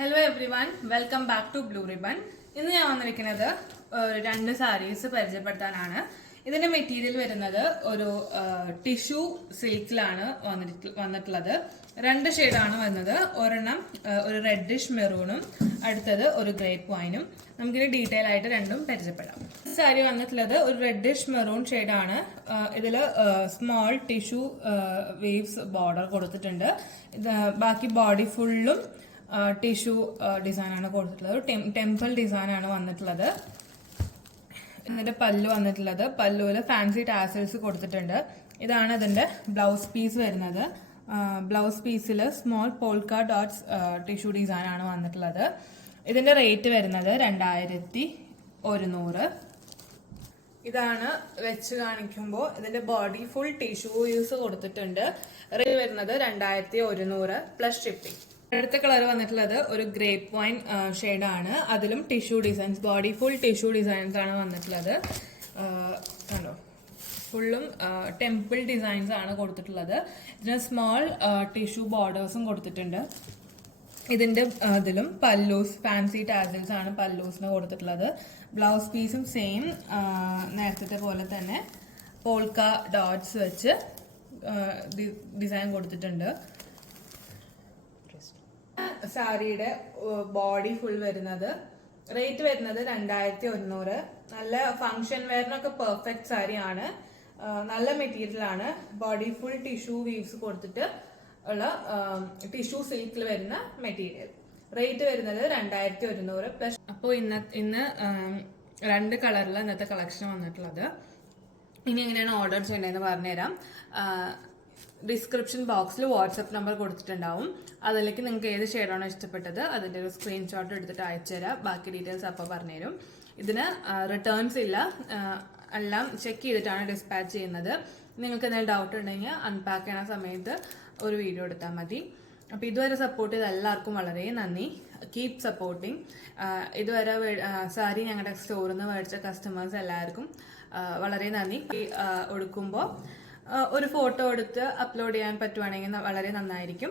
Hello everyone, welcome back to Blue Ribbon. ഇന്ന് ഞാൻ വന്നിരിക്കുന്നത് രണ്ട് സാരീസ് പരിചയപ്പെടുത്താനാണ്. ഇതിന്റെ മെറ്റീരിയൽ വരുന്നത് ഒരു ടിഷ്യൂ സിൽക്കിലാണ് വന്നിട്ടുള്ളത്. രണ്ട് ഷെയ്ഡാണ് വരുന്നത്. ഒരെണ്ണം ഒരു റെഡിഷ് മെറൂണും അടുത്തത് ഒരു ഗ്രേപ്പ് വൈനും. നമുക്കിത് ഡീറ്റെയിൽ ആയിട്ട് രണ്ടും പരിചയപ്പെടാം. സാരി വന്നിട്ടുള്ളത് ഒരു റെഡിഷ് മെറൂൺ ഷെയ്ഡാണ്. ഇതില് സ്മോൾ ടിഷ്യൂ വേവ്സ് ബോർഡർ കൊടുത്തിട്ടുണ്ട്. ബാക്കി ബോഡി ഫുള്ളും ടിഷ്യൂ ഡിസൈൻ ആണ് കൊടുത്തിട്ടുള്ളത്. ടെമ്പിൾ ഡിസൈൻ ആണ് വന്നിട്ടുള്ളത്. എന്നിട്ട് പല്ലു വന്നിട്ടുള്ളത്, പല്ലുവിൽ ഫാൻസി ടാസൽസ് കൊടുത്തിട്ടുണ്ട്. ഇതാണ് ഇതിന്റെ ബ്ലൗസ് പീസ് വരുന്നത്. ബ്ലൗസ് പീസിൽ small polka dots tissue design ആണ് വന്നിട്ടുള്ളത്. ഇതിന്റെ റേറ്റ് വരുന്നത് 2100. ഇതാണ് വെച്ച് കാണിക്കുമ്പോൾ ഇതിന്റെ ബോഡി ഫുൾ ടിഷ്യൂ യൂസ് കൊടുത്തിട്ടുണ്ട്. റേറ്റ് വരുന്നത് 2100 പ്ലസ് ഷിപ്പിംഗ്. അടുത്ത കളർ വന്നിട്ടുള്ളത് ഒരു ഗ്രേപ്പ് വൈൻ ഷെയ്ഡാണ്. അതിലും tissue designs, body full tissue designs ആണ് വന്നിട്ടുള്ളത്. കണ്ടോ, ഫുള്ളും ടെമ്പിൾ ഡിസൈൻസ് ആണ് കൊടുത്തിട്ടുള്ളത്. ഇതിന് സ്മോൾ ടിഷ്യൂ ബോർഡേഴ്സും കൊടുത്തിട്ടുണ്ട്. ഇതിന്റെ ഇതിലും പല്ലൂസ്, ഫാൻസി ടാസൽസ് ആണ് പല്ലൂസിന് കൊടുത്തിട്ടുള്ളത്. ബ്ലൗസ് പീസും സെയിം നേരത്തെ പോലെ തന്നെ പോൾക്ക ഡോട്ട്സ് വെച്ച് ഡിസൈൻ കൊടുത്തിട്ടുണ്ട്. സാരിയുടെ ബോഡി ഫുൾ വരുന്നത്, റേറ്റ് വരുന്നത് 2100. നല്ല ഫംഗ്ഷൻ വെയറിനൊക്കെ പെർഫെക്റ്റ് സാരിയാണ്. നല്ല മെറ്റീരിയൽ ആണ്. ബോഡി ഫുൾ ടിഷ്യൂ വീവ്സ് കൊടുത്തിട്ട് ഉള്ള ടിഷ്യൂ സിൽക്കിൽ വരുന്ന മെറ്റീരിയൽ. റേറ്റ് വരുന്നത് 2100 പ്ലസ്. അപ്പോൾ ഇന്ന് രണ്ട് കളറിൽ ഇന്നത്തെ കളക്ഷൻ വന്നിട്ടുള്ളത്. ഇനി എങ്ങനെയാണ് ഓർഡർ ചെയ്യേണ്ടതെന്ന് പറഞ്ഞുതരാം. ഡിസ്ക്രിപ്ഷൻ ബോക്സിൽ വാട്സപ്പ് നമ്പർ കൊടുത്തിട്ടുണ്ടാവും. അതിലേക്ക് നിങ്ങൾക്ക് ഏത് ഷെയ്ഡാണോ ഇഷ്ടപ്പെട്ടത് അതിന്റെ ഒരു സ്ക്രീൻഷോട്ട് എടുത്തിട്ട് അയച്ചുതരാം. ബാക്കി ഡീറ്റെയിൽസ് അപ്പോൾ പറഞ്ഞുതരും. ഇതിന് റിട്ടേൺസ് ഇല്ല, എല്ലാം ചെക്ക് ചെയ്തിട്ടാണ് ഡിസ്പാച്ച് ചെയ്യുന്നത്. നിങ്ങൾക്ക് എന്തെങ്കിലും ഡൗട്ട് ഉണ്ടെങ്കിൽ അൺപാക്ക് ചെയ്യുന്ന സമയത്ത് ഒരു വീഡിയോ എടുത്താൽ മതി. അപ്പോൾ ഇതുവരെ സപ്പോർട്ട് ചെയ്ത എല്ലാവർക്കും വളരെ നന്ദി. Keep supporting. ഇതുവരെ സാരി ഞങ്ങളുടെ സ്റ്റോറിൽ നിന്ന് മേടിച്ച കസ്റ്റമേഴ്സ് എല്ലാവർക്കും വളരെ നന്ദി. കൊടുക്കുമ്പോൾ ഒരു ഫോട്ടോ എടുത്ത് അപ്ലോഡ് ചെയ്യാൻ പറ്റുവാണെങ്കിൽ വളരെ നന്നായിരിക്കും.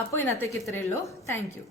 അപ്പോൾ ഇന്നത്തേക്ക് ഇത്രയേ ഉള്ളൂ. Thank you.